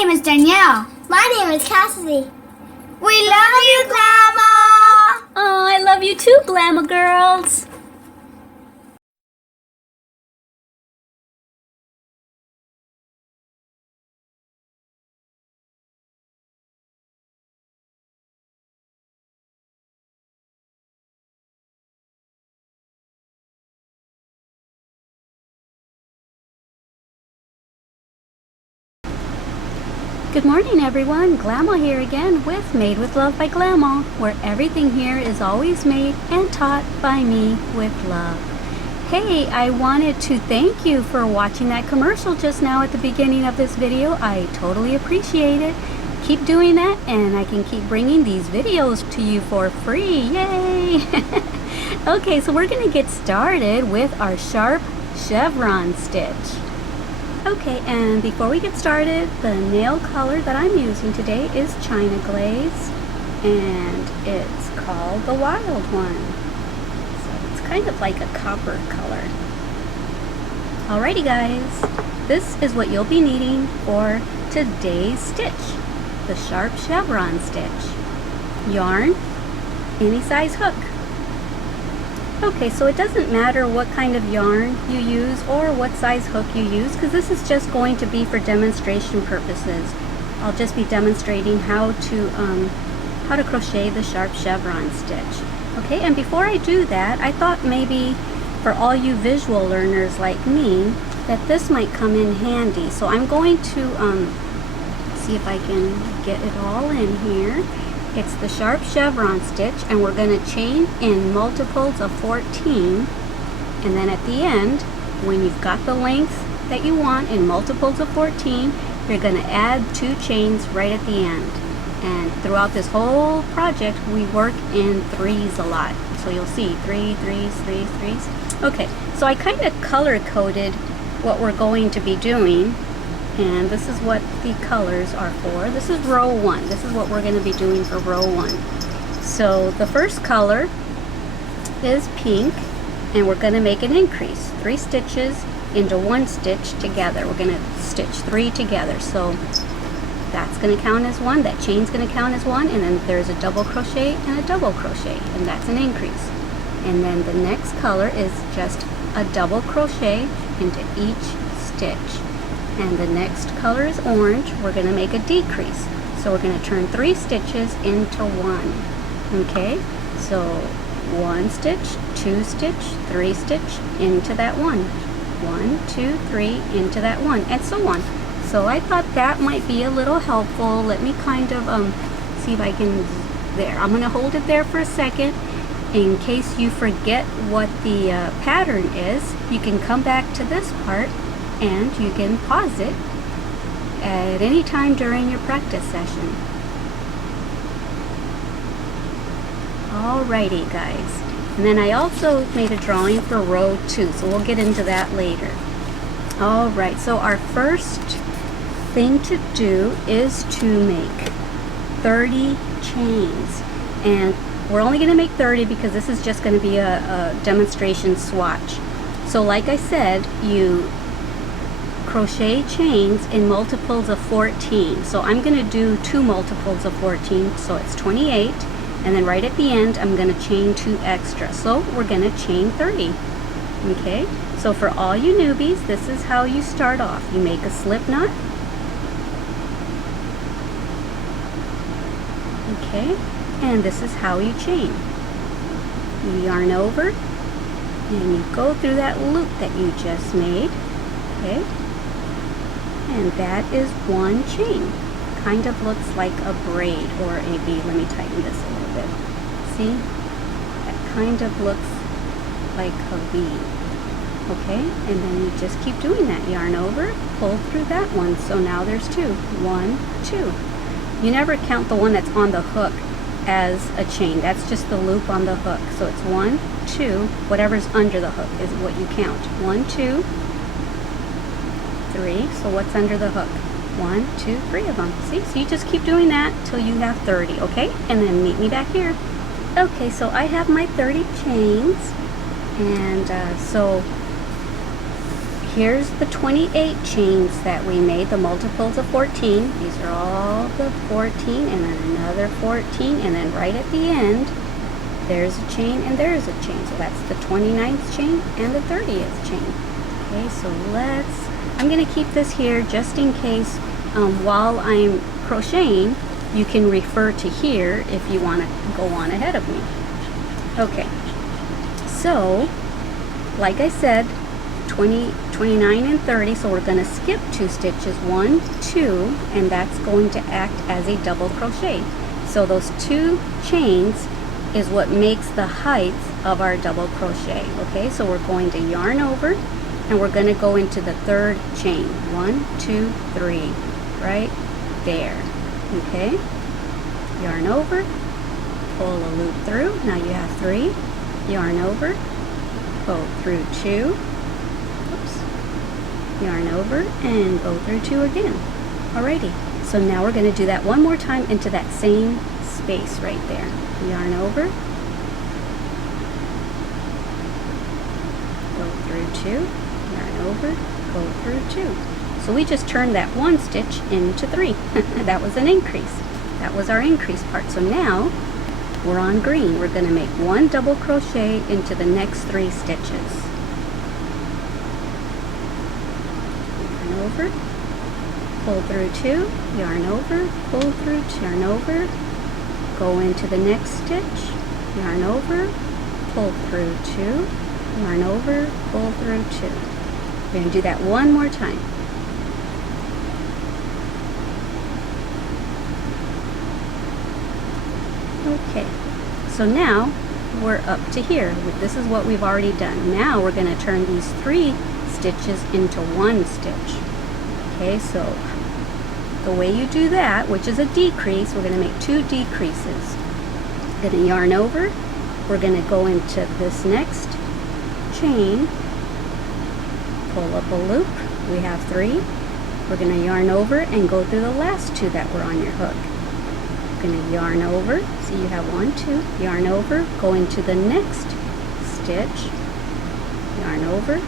name is Danielle. My name is Cassidy. We love you, Glama! Oh, I love you too, Glama girls. Good morning everyone, Glama here again with Made with Love by Glama, where everything here is always made and taught by me with love. Hey, I wanted to thank you for watching that commercial just now at the beginning of this video. I totally appreciate it. Keep doing that and I can keep bringing these videos to you for free. Yay! Okay, so we're going to get started with our sharp chevron stitch. Okay, and before we get started, the nail color that I'm using today is China Glaze, and it's called the Wild One. So it's kind of like a copper color. Alrighty guys, this is what you'll be needing for today's stitch, the sharp chevron stitch. Yarn, any size hook. Okay, so it doesn't matter what kind of yarn you use or what size hook you use, because this is just going to be for demonstration purposes. I'll just be demonstrating how to crochet the sharp chevron stitch. Okay, and before I do that, I thought maybe for all you visual learners like me that this might come in handy. So I'm going to see if I can get it all in here. It's the sharp chevron stitch, and we're going to chain in multiples of 14, and then at the end, when you've got the length that you want in multiples of 14, you're going to add 2 chains right at the end. And throughout this whole project, we work in threes a lot. So you'll see 3, 3s, 3, 3s. Okay, so I kind of color coded what we're going to be doing. And this is what the colors are for. This is row 1. This is what we're going to be doing for row 1. So the first color is pink, and we're going to make an increase. 3 stitches into 1 stitch together. We're going to stitch 3 together. So that's going to count as 1. That chain's going to count as 1. And then there's a double crochet and a double crochet, and that's an increase. And then the next color is just a double crochet into each stitch. And the next color is orange. We're going to make a decrease. So we're going to turn 3 stitches into 1. Okay, so 1 stitch, 2 stitch, 3 stitch into that 1. 1, 2, 3 into that 1, and so on. So I thought that might be a little helpful. Let me kind of see if I can, there. I'm going to hold it there for a second. In case you forget what the pattern is, you can come back to this part and you can pause it at any time during your practice session. Alrighty guys, and then I also made a drawing for row 2, so we'll get into that later. Alright, so our first thing to do is to make 30 chains, and we're only going to make 30 because this is just going to be a demonstration swatch. So like I said, you crochet chains in multiples of 14. So I'm going to do 2 multiples of 14, so it's 28, and then right at the end I'm going to chain 2 extra. So we're going to chain 30. Okay, so for all you newbies, this is how you start off. You make a slip knot. Okay, and this is how you chain. You yarn over and you go through that loop that you just made. Okay, and that is 1 chain. Kind of looks like a braid or a V. Let me tighten this a little bit. See? That kind of looks like a V. Okay, and then you just keep doing that. Yarn over, pull through that one. So now there's 2. 1, 2. You never count the one that's on the hook as a chain. That's just the loop on the hook. So it's 1, 2. Whatever's under the hook is what you count. 1, 2. 3. So what's under the hook? 1, 2, 3 of them. See? So you just keep doing that till you have 30, okay? And then meet me back here. Okay, so I have my 30 chains, and so here's the 28 chains that we made, the multiples of 14. These are all the 14, and then another 14, and then right at the end, there's a chain and there's a chain. So that's the 29th chain and the 30th chain. Okay, so I'm going to keep this here just in case while I'm crocheting, you can refer to here if you want to go on ahead of me. Okay, so like I said, 20, 29, and 30, so we're going to skip 2 stitches, 1, 2, and that's going to act as a double crochet. So those 2 chains is what makes the height of our double crochet. Okay, so we're going to yarn over and we're going to go into the 3rd chain. 1, 2, 3, right there. Okay, yarn over, pull a loop through. Now you have 3, yarn over, go through 2, oops, yarn over and go through 2 again. Alrighty, so now we're going to do that one more time into that same space right there. Yarn over, go through 2, yarn over, go through 2. So we just turned that 1 stitch into 3. That was an increase. That was our increase part. So now we're on green. We're going to make 1 double crochet into the next 3 stitches. Yarn over, pull through 2, yarn over, pull through 2, yarn over, go into the next stitch, yarn over, pull through 2, yarn over, pull through 2. We're going to do that one more time. Okay, so now we're up to here. This is what we've already done. Now we're going to turn these 3 stitches into 1 stitch. Okay, so the way you do that, which is a decrease, we're going to make 2 decreases. We're going to yarn over, we're going to go into this next chain, pull up a loop, we have 3, we're going to yarn over and go through the last 2 that were on your hook. We're going to yarn over, so you have 1, 2, yarn over, go into the next stitch, yarn over,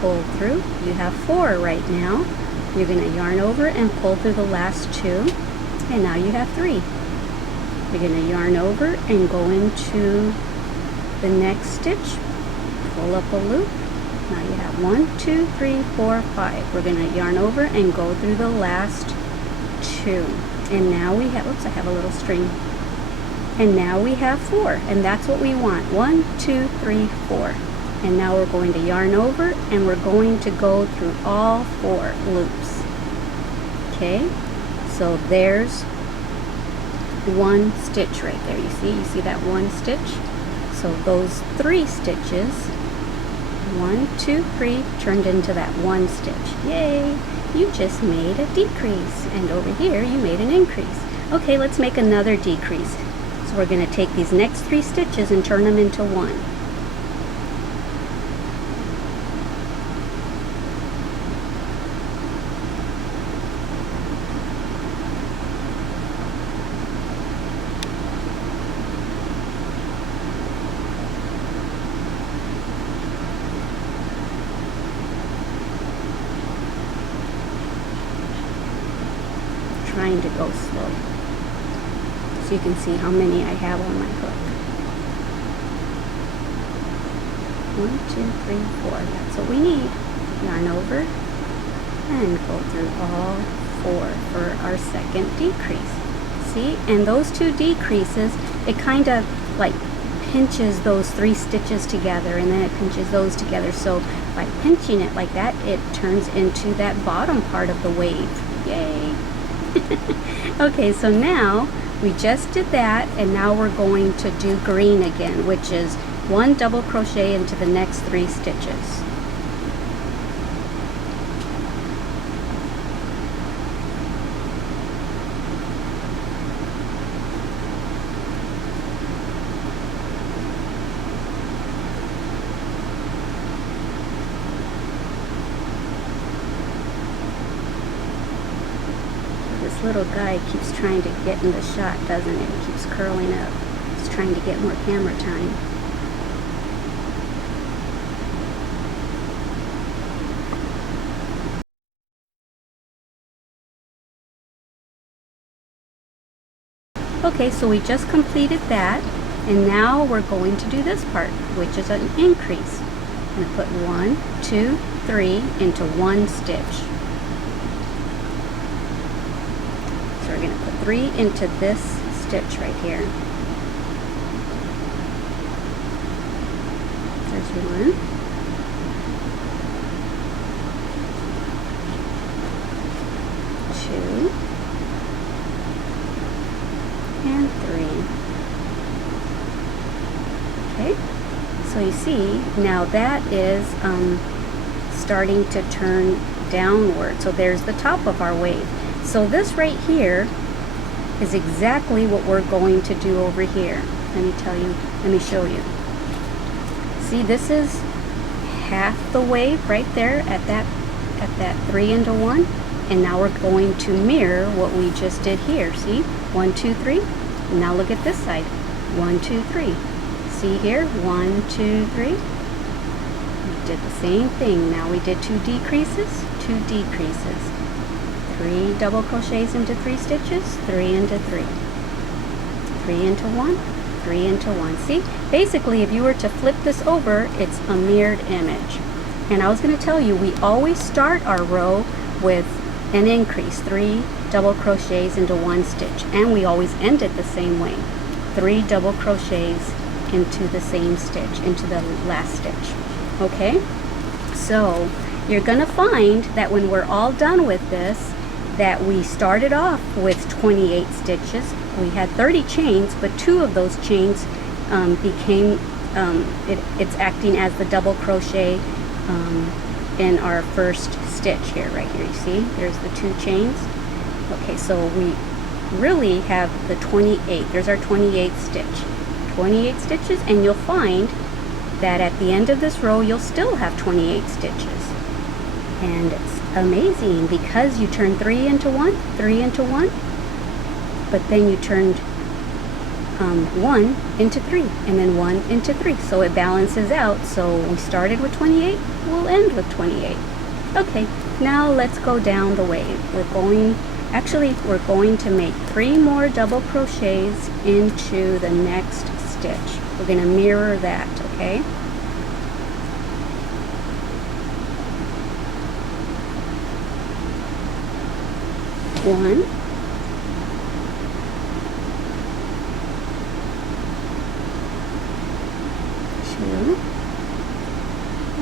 pull through, you have 4 right now. You're going to yarn over and pull through the last 2, and now you have 3. You're going to yarn over and go into the next stitch, pull up a loop. Now you have 1, 2, 3, 4, 5. We're going to yarn over and go through the last 2. And now we have, oops, I have a little string. And now we have 4, and that's what we want. 1, 2, 3, 4. And now we're going to yarn over and we're going to go through all 4 loops. Okay, so there's 1 stitch right there. You see that 1 stitch? So those 3 stitches, 1, 2, 3, turned into that 1 stitch. Yay! You just made a decrease, and over here you made an increase. Okay, let's make another decrease. So we're going to take these next 3 stitches and turn them into 1. Trying to go slow so you can see how many I have on my hook. 1, 2, 3, 4. That's what we need. Yarn over and go through all 4 for our second decrease. See, and those 2 decreases, it kind of like pinches those 3 stitches together, and then it pinches those together. So by pinching it like that, it turns into that bottom part of the wave. Yay! Okay, so now we just did that, and now we're going to do green again, which is 1 double crochet into the next 3 stitches. This little guy keeps trying to get in the shot, doesn't it? He keeps curling up. He's trying to get more camera time. Okay, so we just completed that, and now we're going to do this part, which is an increase. I'm going to put 1, 2, 3 into one stitch. So we're going to put 3 into this stitch right here. There's 1. And 3. Okay, so you see now that is starting to turn downward. So there's the top of our wave. So this right here is exactly what we're going to do over here. Let me show you. See, this is half the wave right there at that 3 into 1. And now we're going to mirror what we just did here. See? 1, 2, 3. And now look at this side. 1, 2, 3. See here? 1, 2, 3. We did the same thing. Now we did 2 decreases, 2 decreases. 3 double crochets into 3 stitches, 3 into 3. 3 into 1, 3 into 1. See? Basically, if you were to flip this over, it's a mirrored image. And I was going to tell you, we always start our row with an increase, 3 double crochets into 1 stitch, and we always end it the same way, 3 double crochets into the same stitch, into the last stitch. Okay, so you're gonna find that when we're all done with this, that we started off with 28 stitches. We had 30 chains, but 2 of those chains became it's acting as the double crochet in our first stitch here, right here. You see, there's the 2 chains. Okay, so we really have the 28. There's our 28th stitch. 28 stitches, and you'll find that at the end of this row, you'll still have 28 stitches. And it's amazing because you turn 3 into 1, 3 into 1, but then you turned 1 into 3, and then 1 into 3. So it balances out. So we started with 28, we'll end with 28. Okay, now let's go down the wave. We're going to make 3 more double crochets into the next stitch. We're going to mirror that, okay? One, 2,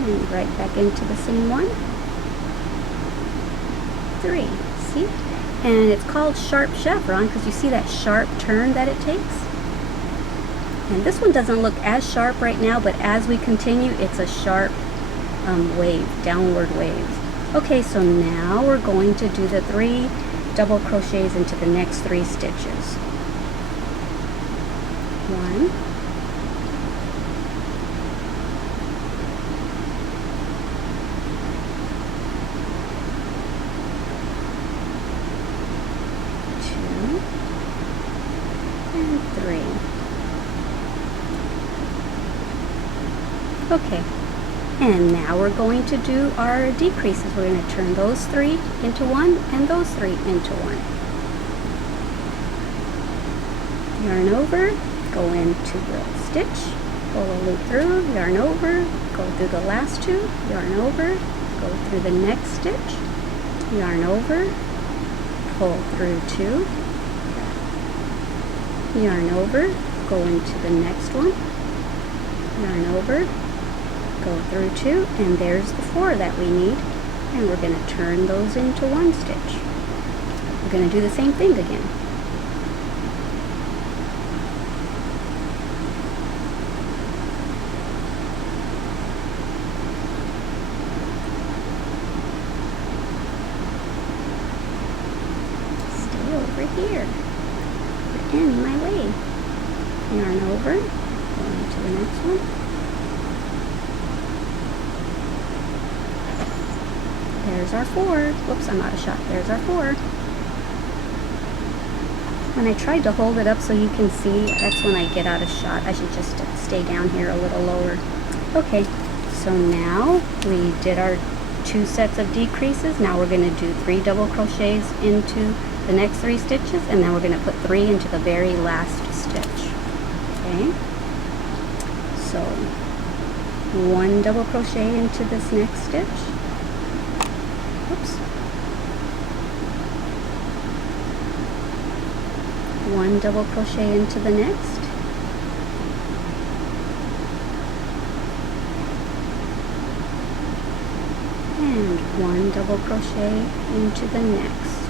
and right back into the same one. 3, see? And it's called sharp chevron because you see that sharp turn that it takes. And this one doesn't look as sharp right now, but as we continue, it's a sharp wave, downward wave. Okay, so now we're going to do the 3 double crochets into the next 3 stitches. 1, 2, and 3. Okay, and now we're going to do our decreases. We're going to turn those 3 into 1 and those 3 into 1. Yarn over, go into the stitch, pull a loop through, yarn over, go through the last 2, yarn over, go through the next stitch, yarn over, pull through 2, yarn over, go into the next one, yarn over, go through 2, and there's the 4 that we need, and we're going to turn those into 1 stitch. We're going to do the same thing again. Stay over here. You're in my way. Yarn over, go into the next one. There's our 4. Whoops, I'm out of shot. There's our 4. When I tried to hold it up so you can see, that's when I get out of shot. I should just stay down here a little lower. Okay, so now we did our 2 sets of decreases. Now we're going to do 3 double crochets into the next 3 stitches, and then we're going to put 3 into the very last stitch. Okay, so 1 double crochet into this next stitch. Oops. 1 double crochet into the next. And 1 double crochet into the next.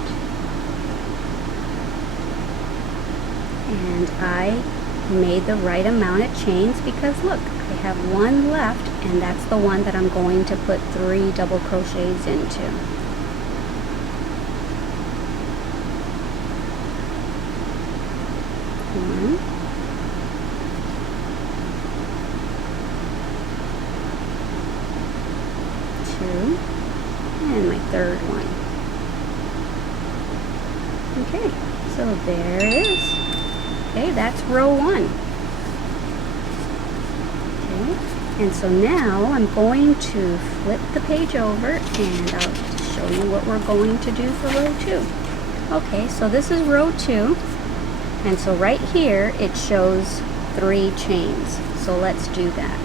And I made the right amount of chains because look, I have 1 left, and that's the one that I'm going to put 3 double crochets into. 1, 2, and my 3rd one. Okay, so there it is. Okay, that's row 1. Okay, and so now I'm going to flip the page over and I'll show you what we're going to do for row 2. Okay, so this is row 2, and so right here it shows 3 chains. So let's do that.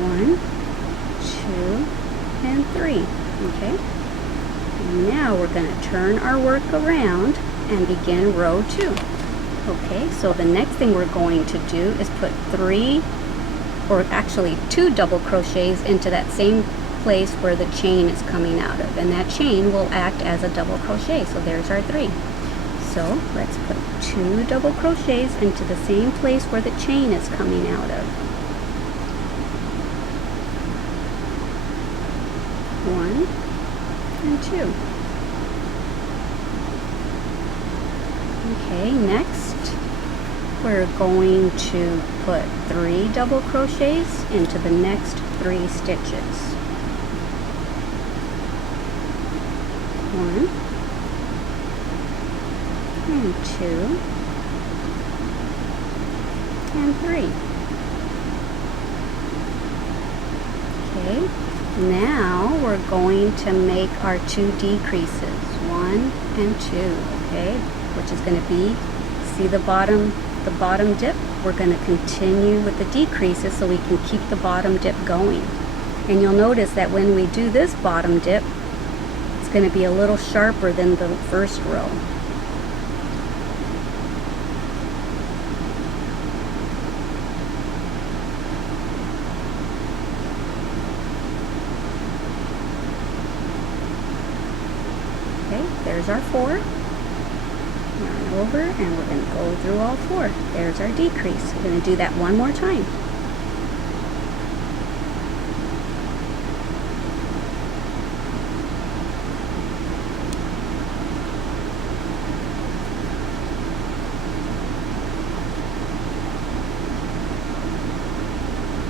1, 2, and 3. Okay. Now we're going to turn our work around and begin row 2. Okay, so the next thing we're going to do is put 3, or actually 2 double crochets into that same place where the chain is coming out of, and that chain will act as a double crochet. So there's our 3. So let's put 2 double crochets into the same place where the chain is coming out of. 1 and 2. Okay, next we're going to put 3 double crochets into the next 3 stitches. 1 and 2 and 3. Okay, now we're going to make our 2 decreases, 1 and 2, okay, which is going to be, see the bottom dip? We're going to continue with the decreases so we can keep the bottom dip going. And you'll notice that when we do this bottom dip, it's going to be a little sharper than the first row. Okay, there's our 4. Yarn over, and we're going to go through all 4. There's our decrease. We're going to do that one more time.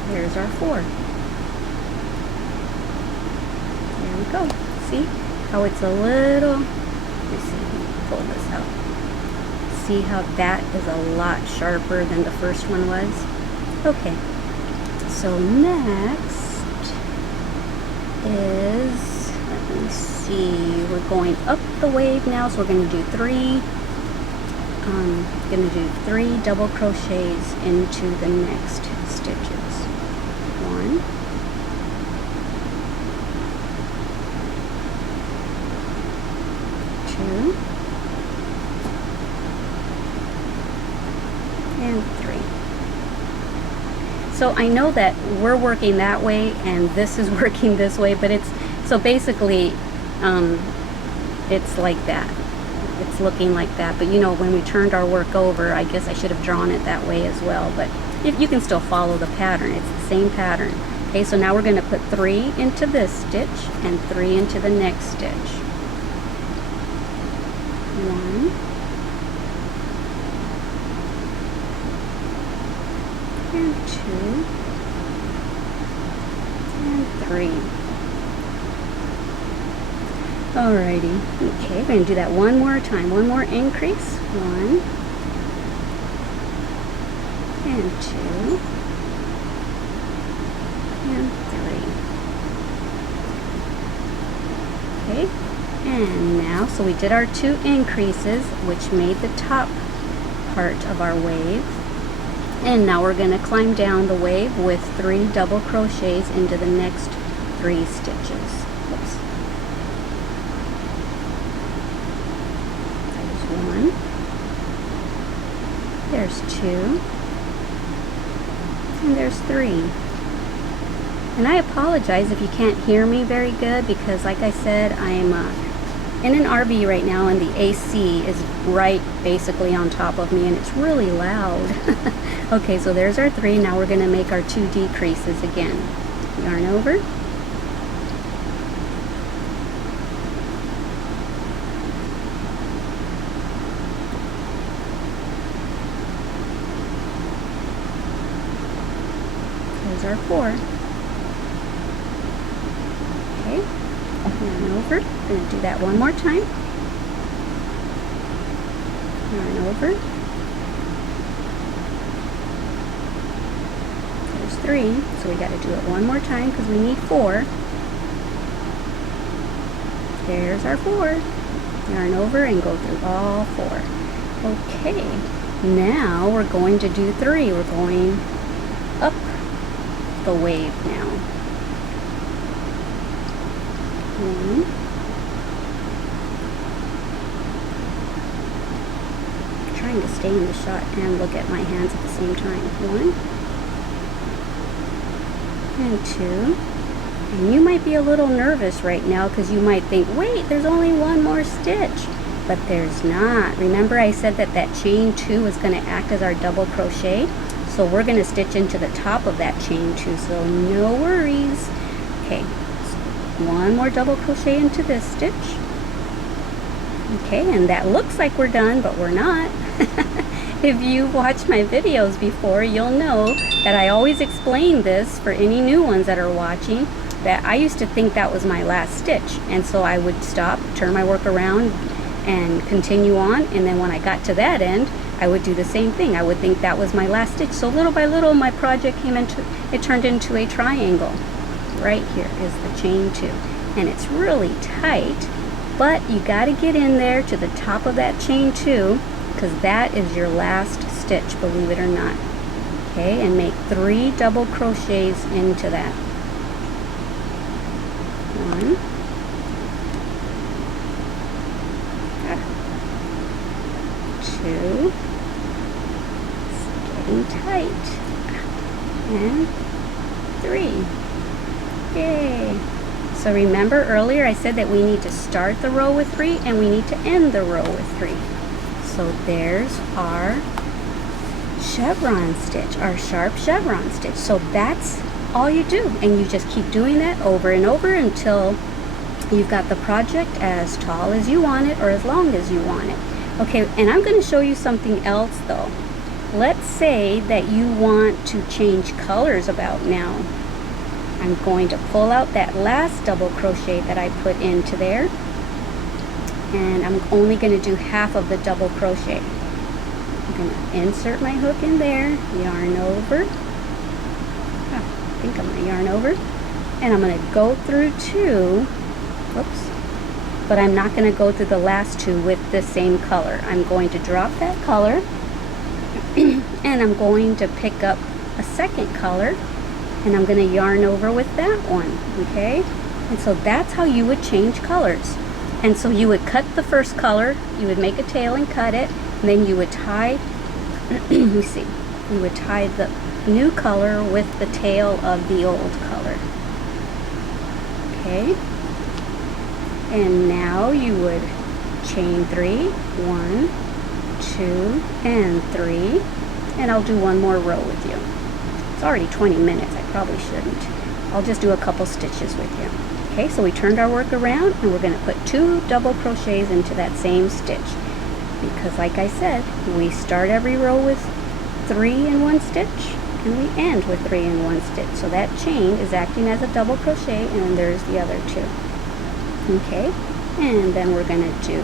There's our 4. There we go. See how it's a little, let me see, pull this out. See how that is a lot sharper than the first one was? Okay, so next is, let me see, we're going up the wave now, so we're going to do 3 double crochets into the next stitches. 1, 2, and 3. So I know that we're working that way and this is working this way, but it's, so basically it's like that. It's looking like that, but you know, when we turned our work over, I guess I should have drawn it that way as well, but if you can still follow the pattern, it's the same pattern. Okay, so now we're going to put 3 into this stitch and 3 into the next stitch. 1, and 2, and 3. Alrighty, okay, we're going to do that one more time. One more increase. 1, and 2, and 3. And now, so we did our 2 increases, which made the top part of our wave. And now we're going to climb down the wave with 3 double crochets into the next 3 stitches. Oops. There's 1. There's 2. And there's 3. And I apologize if you can't hear me very good, because like I said, I'm in an RV right now and the AC is right basically on top of me and it's really loud. Okay, so there's our 3. Now we're going to make our 2 decreases again. Yarn over. There's our 4. Yarn over. I'm going to do that one more time. Yarn over. There's 3, so we got to do it one more time because we need 4. There's our 4. Yarn over and go through all 4. Okay, now we're going to do 3. We're going up the wave now. 1. I'm trying to stay in the shot and look at my hands at the same time. 1 and 2. And you might be a little nervous right now because you might think, wait, there's only 1 more stitch. But there's not. Remember I said that that chain 2 is going to act as our double crochet? So we're going to stitch into the top of that chain 2, so no worries. Okay. 1 more double crochet into this stitch. Okay, and that looks like we're done, but we're not. If you've watched my videos before, you'll know that I always explain this for any new ones that are watching, that I used to think that was my last stitch, and so I would stop, turn my work around, and continue on, and then when I got to that end, I would do the same thing. I would think that was my last stitch. So little by little, my project turned into a triangle. Right here is the chain 2, and it's really tight, but you got to get in there to the top of that chain 2 because that is your last stitch, believe it or not. Okay, and make 3 double crochets into that. 1, 2, it's getting tight, and 3. Yay! So remember earlier I said that we need to start the row with 3 and we need to end the row with 3. So there's our chevron stitch, our sharp chevron stitch. So that's all you do, and you just keep doing that over and over until you've got the project as tall as you want it or as long as you want it. Okay, and I'm going to show you something else though. Let's say that you want to change colors about now. I'm going to pull out that last double crochet that I put into there, and I'm only going to do half of the double crochet. I'm going to insert my hook in there, yarn over. I think I'm going to yarn over, and I'm going to go through 2. Whoops. But I'm not going to go through the last 2 with the same color. I'm going to drop that color and I'm going to pick up a second color and I'm going to yarn over with that one, okay? And so that's how you would change colors. And so you would cut the first color, you would make a tail and cut it, and then you would tie, let me see, you would tie the new color with the tail of the old color, okay? And now you would chain 3, 1, 2, and 3, and I'll do one more row with you. It's already 20 minutes, I probably shouldn't. I'll just do a couple stitches with you. Okay, so we turned our work around and we're going to put 2 double crochets into that same stitch. Because like I said, we start every row with 3 in 1 stitch and we end with 3 in 1 stitch. So that chain is acting as a double crochet, and then there's the other 2. Okay, and then we're going to do,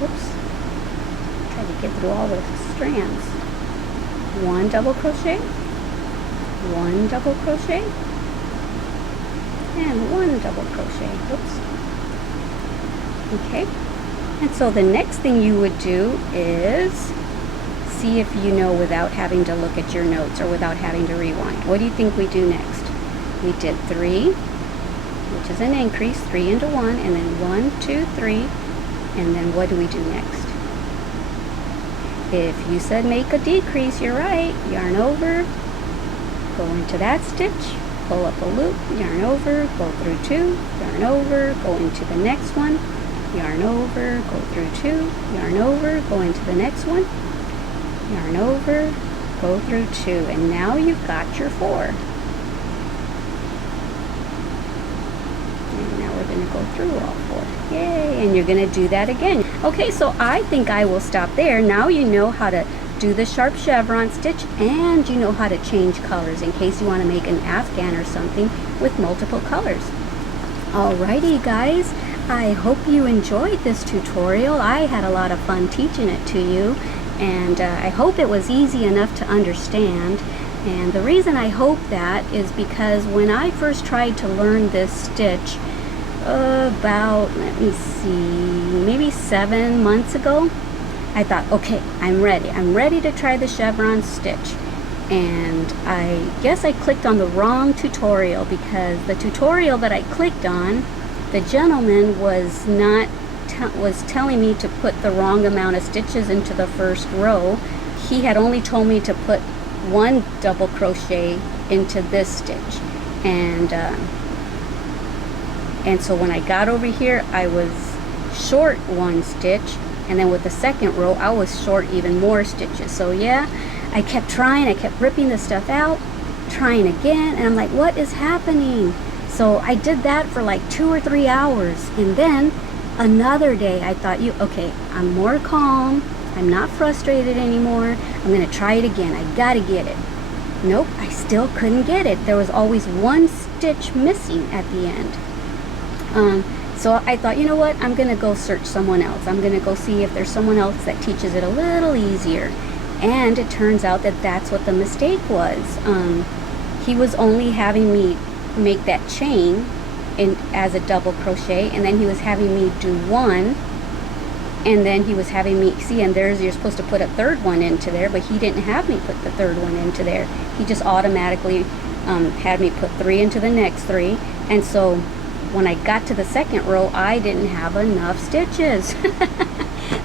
whoops, try to get through all the strands. 1 double crochet, 1 double crochet, and 1 double crochet. Oops. Okay? And so the next thing you would do is see if you know without having to look at your notes or without having to rewind. What do you think we do next? We did 3, which is an increase, 3 into 1, and then 1, 2, 3, and then what do we do next? If you said make a decrease, you're right. Yarn over, go into that stitch, pull up a loop, yarn over, go through 2, yarn over, go into the next one, yarn over, go through 2, yarn over, go into the next one, yarn over, go through 2, and now you've got your 4. And now we're going to go through all 4. Yay! And you're going to do that again. Okay, so I think I will stop there. Now you know how to do the sharp chevron stitch, and you know how to change colors in case you want to make an Afghan or something with multiple colors. Alrighty guys, I hope you enjoyed this tutorial. I had a lot of fun teaching it to you, and I hope it was easy enough to understand. And the reason I hope that is because when I first tried to learn this stitch about, let me see, maybe 7 months ago, I thought, okay, I'm ready to try the chevron stitch. And I guess I clicked on the wrong tutorial, because the tutorial that I clicked on, the gentleman was telling me to put the wrong amount of stitches into the first row. He had only told me to put 1 double crochet into this stitch, and so when I got over here, I was short 1 stitch, and then with the second row I was short even more stitches. So yeah, I kept trying, I kept ripping the stuff out, trying again, and I'm like, what is happening? So I did that for like 2 or 3 hours, and then another day I thought, okay, I'm more calm, I'm not frustrated anymore, I'm gonna try it again, I gotta get it. Nope, I still couldn't get it. There was always 1 stitch missing at the end. So I thought, you know what, I'm gonna go search someone else. I'm gonna go see if there's someone else that teaches it a little easier. And it turns out that that's what the mistake was. He was only having me make that chain as a double crochet, and then he was having me do 1, and then he was having me, see, and there's, you're supposed to put a 3rd one into there, but he didn't have me put the 3rd one into there. He just automatically had me put 3 into the next 3, and so when I got to the second row, I didn't have enough stitches.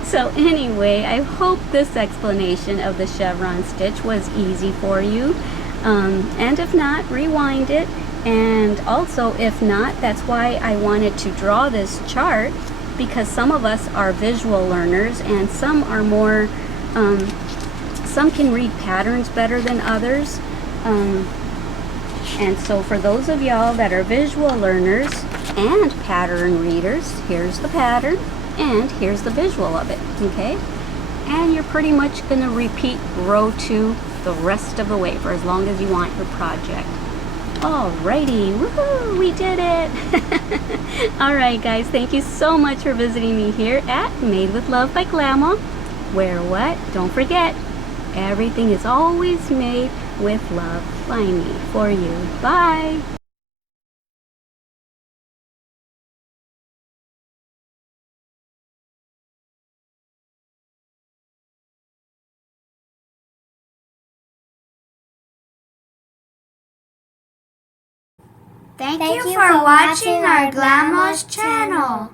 So anyway, I hope this explanation of the chevron stitch was easy for you. And if not, rewind it. And also, if not, that's why I wanted to draw this chart, because some of us are visual learners and some are more, some can read patterns better than others. And so for those of y'all that are visual learners and pattern readers, here's the pattern and here's the visual of it, okay? And you're pretty much going to repeat row 2 the rest of the way for as long as you want your project. Alrighty, woohoo, we did it! Alright guys, thank you so much for visiting me here at Made with Love by Glama, where what? Don't forget, everything is always made with love by me for you. Bye! Thank you for watching our Glama's channel.